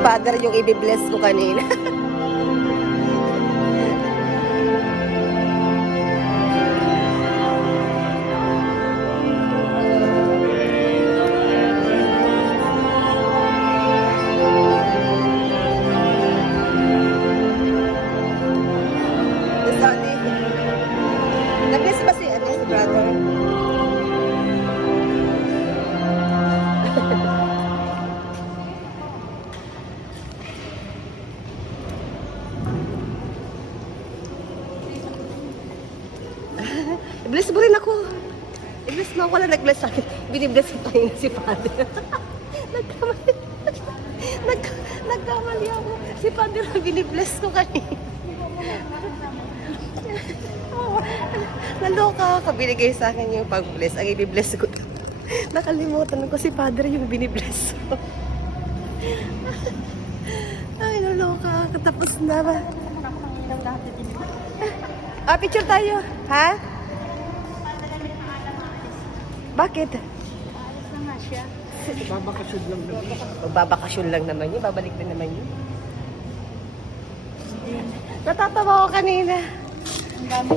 Father yung i-bless ko kanina. Nag-bless ba si brother? I-bless mo rin ako. I-bless mo ako. Wala nag-bless sa akin. Binibless ko kanina si Father. Nagkamali. Nagkamali ako. Si Father ang binibless ko kanina. Naloka ka. Binigay sa akin yung pag-bless. Ang i-bless ko. Nakalimutan ko si Father yung binibless ko. Ay, naloka. Katapos na ba? Picture tayo. Ha? Bakit? Alas na nga siya. Babakasyon lang naman. Magbabakasyon lang naman yun. Babalik na naman yun. Natatawa ko kanina. Ang dami.